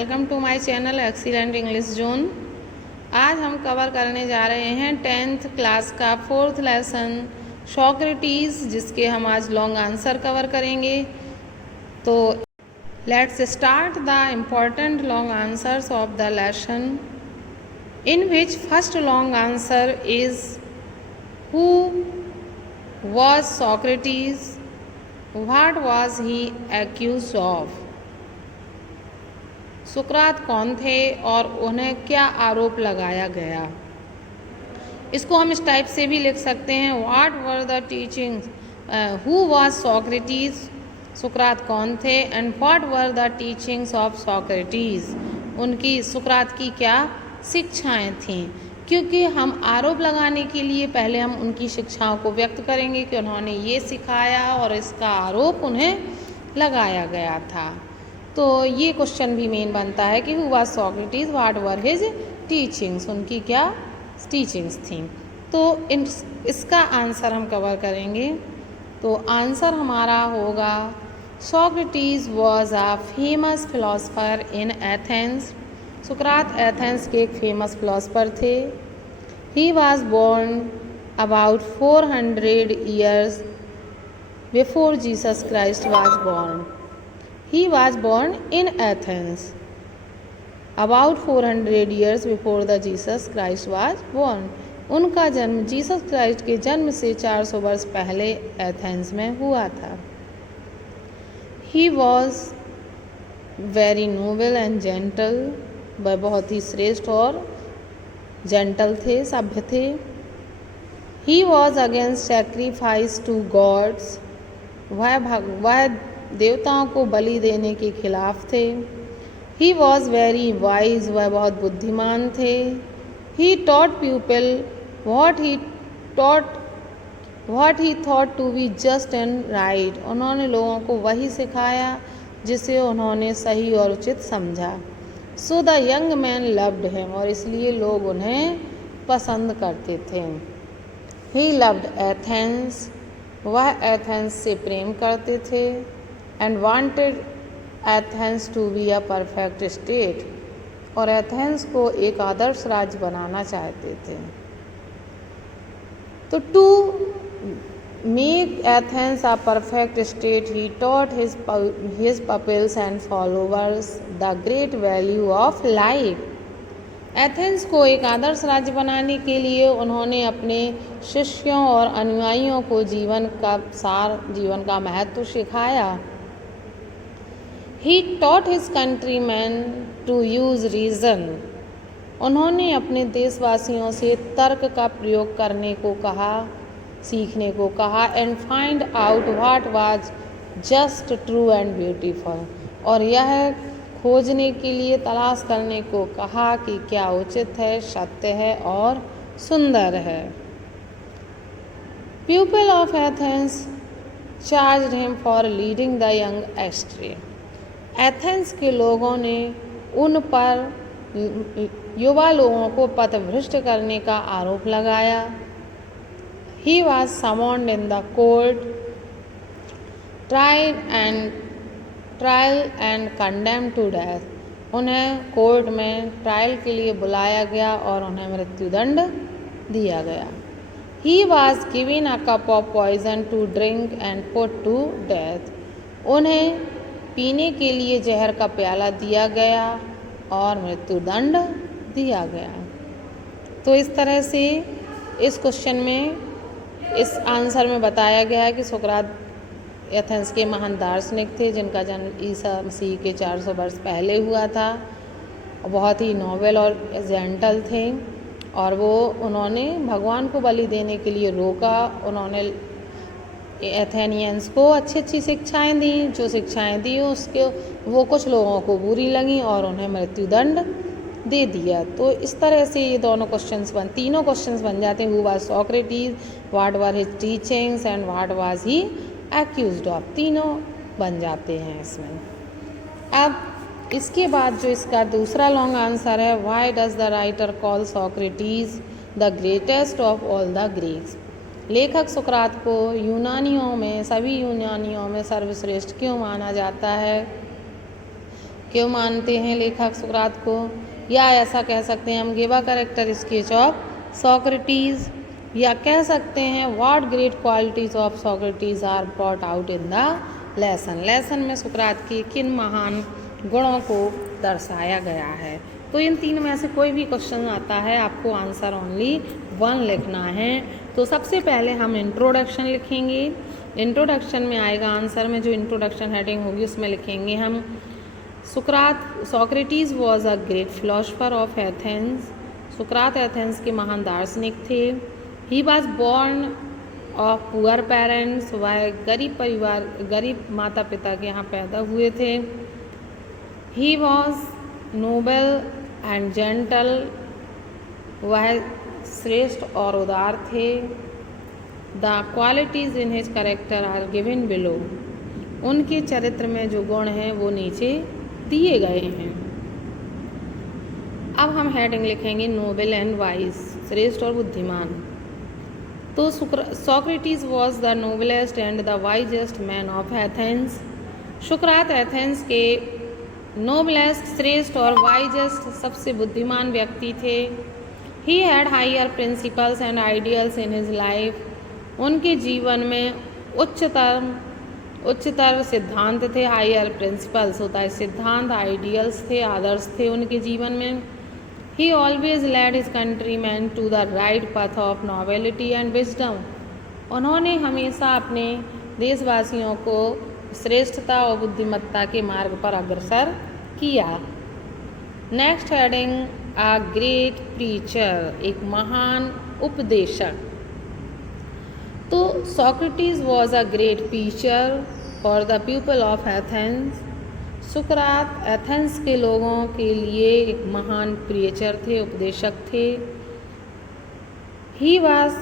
Welcome to my channel excellent English zone. आज हम cover करने जा रहे हैं 10th क्लास का 4th लेसन सॉक्रेटिस, जिसके हम आज लॉन्ग आंसर कवर करेंगे। तो let's start the important long answers of the lesson, in which first long answer is who was Socrates, what was he accused of? सुकरात कौन थे और उन्हें क्या आरोप लगाया गया। इसको हम इस टाइप से भी लिख सकते हैं, what were the teachings, who was Socrates, सुकरात कौन थे, and what were the teachings of Socrates, उनकी सुकरात की क्या शिक्षाएं थीं। क्योंकि हम आरोप लगाने के लिए पहले हम उनकी शिक्षाओं को व्यक्त करेंगे कि उन्होंने ये सिखाया और इसका आरोप उन्हें लगाया गया था। तो ये क्वेश्चन भी मेन बनता है कि who was Socrates, what were his teachings, उनकी क्या टीचिंग्स थी। तो इसका आंसर हम कवर करेंगे। तो आंसर हमारा होगा Socrates was a famous philosopher in Athens. सुकरात एथेंस के एक फेमस फिलोसफर थे। He was born about 400 years before Jesus Christ was born. He was born in Athens about 400 years before the Jesus Christ was born. उनका जन्म Jesus Christ के जन्म से 400 वर्ष पहले एथेंस में हुआ था। He was very noble and gentle. वह बहुत ही श्रेष्ठ और जेंटल थे, सभ्य थे। He was against sacrifice to gods. वह देवताओं को बलि देने के खिलाफ थे। ही वॉज वेरी वाइज, वह बहुत बुद्धिमान थे। He taught people what he thought to be just and right. उन्होंने लोगों को वही सिखाया जिसे उन्होंने सही और उचित समझा। So the young man loved him, और इसलिए लोग उन्हें पसंद करते थे। ही लव्ड एथेंस, वह एथेंस से प्रेम करते थे। And wanted Athens to be a perfect state, और एथेंस को एक आदर्श राज्य बनाना चाहते थे। तो to make Athens a perfect state he taught his pupils and followers the great value of life. Athens को एक आदर्श राज्य बनाने के लिए उन्होंने अपने शिष्यों और अनुयायियों को जीवन का सार, जीवन का महत्व सिखाया। He taught his countrymen to use reason. उन्होंने अपने देशवासियों से तर्क का प्रयोग करने को कहा, सीखने को कहा। And find out what was just true and beautiful, और यह खोजने के लिए तलाश करने को कहा कि क्या उचित है, सत्य है और सुंदर है। People of Athens charged him for leading the young ashtray. Athens के लोगों ने उन पर युवा लोगों को पथभ्रष्ट करने का आरोप लगाया। He was summoned in the court, trial and condemn to death. उन्हें कोर्ट में ट्रायल के लिए बुलाया गया और उन्हें मृत्युदंड दिया गया। He was given a cup of poison to drink and put to death. उन्हें पीने के लिए जहर का प्याला दिया गया और मृत्युदंड दिया गया। तो इस तरह से इस क्वेश्चन में, इस आंसर में बताया गया है कि सुकरात एथेंस के महान दार्शनिक थे, जिनका जन्म ईसा मसीह के 400 वर्ष पहले हुआ था। बहुत ही नोबल और जेंटल थे, और उन्होंने भगवान को बलि देने के लिए रोका। उन्होंने एथेनियंस को अच्छी अच्छी शिक्षाएं दी। जो शिक्षाएं दी उसके वो कुछ लोगों को बुरी लगी और उन्हें मृत्युदंड दे दिया। तो इस तरह से ये तीनों क्वेश्चंस बन जाते हैं। Who was Socrates, what were his teachings and what was he accused of. तीनों बन जाते हैं इसमें। अब इसके बाद जो इसका दूसरा लॉन्ग आंसर है, why does the writer call Socrates the greatest of all the Greeks. लेखक सुकरात को सभी यूनानियों में सर्वश्रेष्ठ क्यों माना जाता है। क्यों मानते हैं लेखक सुकरात को, या ऐसा कह सकते हैं हम give a character sketch of Socrates, या कह सकते हैं what great qualities of Socrates are brought out in the lesson. Lesson में सुकरात के किन महान गुणों को दर्शाया गया है। तो इन तीन में से कोई भी क्वेश्चन आता है आपको आंसर ओनली 1 लिखना है। तो सबसे पहले हम इंट्रोडक्शन लिखेंगे। इंट्रोडक्शन में आएगा आंसर में जो इंट्रोडक्शन हेडिंग होगी उसमें लिखेंगे हम Socrates was a great philosopher of Athens. सुकरात एथेंस के महान दार्शनिक थे। He was born of poor parents, वह गरीब माता पिता के यहाँ पैदा हुए थे। He was noble and gentle, वह श्रेष्ठ और उदार थे। The qualities in his character are given below, उनके चरित्र में जो गुण हैं वो नीचे दिए गए हैं। अब हम हेडिंग लिखेंगे नोबल एंड वाइज, श्रेष्ठ और बुद्धिमान। तो Socrates was the noblest and the wisest man of Athens. सुकरात एथेंस के नोबलेस्ट, श्रेष्ठ और वाइजेस्ट, सबसे बुद्धिमान व्यक्ति थे। He had higher principles and ideals in his life, उनके जीवन में उच्चतर सिद्धांत थे। हायर प्रिंसिपल्स होता है सिद्धांत, आइडियल्स थे, आदर्श थे उनके जीवन में। He always led his countryman to the right path of novelty and wisdom, उन्होंने हमेशा अपने देशवासियों को श्रेष्ठता और बुद्धिमत्ता के मार्ग पर अग्रसर किया। Next heading a great preacher, एक महान उपदेशक। तो Socrates was a great preacher for the people of Athens. सुकरात एथेंस के लोगों के लिए एक महान प्रीचर थे, उपदेशक थे। He was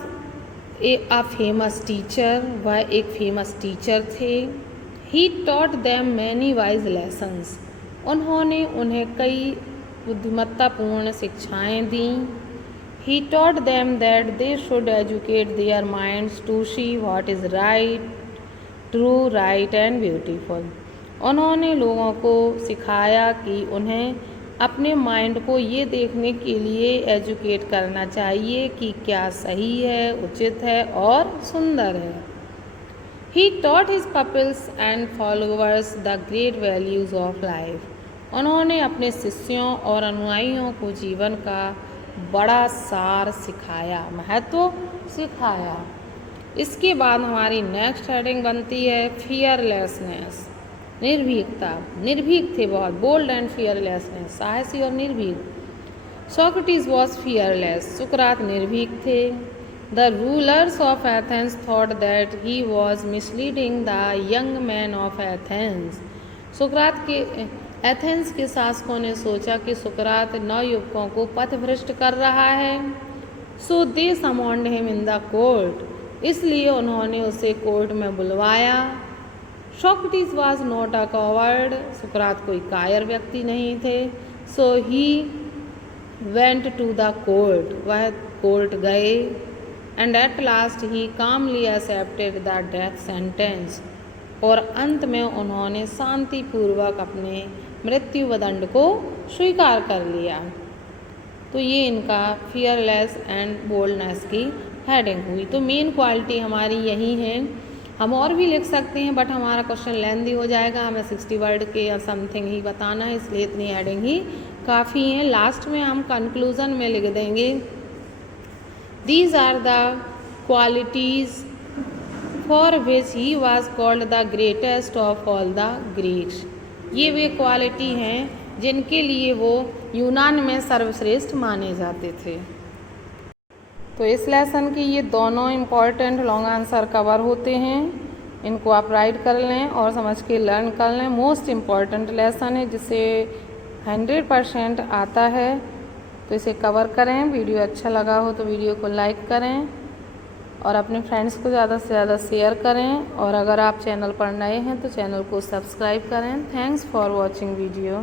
a famous teacher, वह एक फेमस टीचर थे। He taught them many wise lessons, उन्होंने उन्हें कई बुद्धिमत्तापूर्ण शिक्षाएं दी। He taught them that they should educate their minds to see what is right, true, right and beautiful. उन्होंने लोगों को सिखाया कि उन्हें अपने माइंड को ये देखने के लिए एजुकेट करना चाहिए कि क्या सही है, उचित है और सुंदर है। He taught his pupils and followers the great values of life. उन्होंने अपने शिष्यों और अनुयायियों को जीवन का बड़ा सार सिखाया, महत्व सिखाया। इसके बाद हमारी नेक्स्ट हेडिंग बनती है फियरलेसनेस, निर्भीकता। निर्भीक थे बहुत, बोल्ड एंड फियरलेसनेस, साहसी और निर्भीक। सोक्रेटिस वॉज फियरलेस, सुकरात निर्भीक थे। The rulers of Athens thought that he was misleading the young man of Athens. सुकरात के एथेंस के शासकों ने सोचा कि सुकरात नवयुवकों को पथभ्रष्ट कर रहा है। So they summoned him in the court, इसलिए उन्होंने उसे कोर्ट में बुलवाया। Socrates was not a coward, सुकरात कोई कायर व्यक्ति नहीं थे। So he went to the court, वह कोर्ट गए। And at last he calmly accepted the death sentence, और अंत में उन्होंने शांतिपूर्वक अपने मृत्यु दंड को स्वीकार कर लिया। तो ये इनका फियरलेस एंड बोल्डनेस की हेडिंग हुई। तो मेन क्वालिटी हमारी यही है। हम और भी लिख सकते हैं बट हमारा क्वेश्चन लेंदी हो जाएगा, हमें 60 वर्ड के या समथिंग ही बताना है, इसलिए इतनी हेडिंग ही काफ़ी है। लास्ट में हम कंक्लूजन में लिख देंगे these are the qualities for which he was called the greatest of all the Greeks. ये वे क्वालिटी हैं जिनके लिए वो यूनान में सर्वश्रेष्ठ माने जाते थे। तो इस लेसन के ये दोनों इम्पॉर्टेंट लॉन्ग आंसर कवर होते हैं, इनको आप राइट कर लें और समझ के लर्न कर लें। मोस्ट इम्पॉर्टेंट लेसन है जिसे 100% आता है, तो इसे कवर करें। वीडियो अच्छा लगा हो तो वीडियो को लाइक करें और अपने फ्रेंड्स को ज़्यादा से ज़्यादा शेयर करें, और अगर आप चैनल पर नए हैं तो चैनल को सब्सक्राइब करें। Thanks for watching video.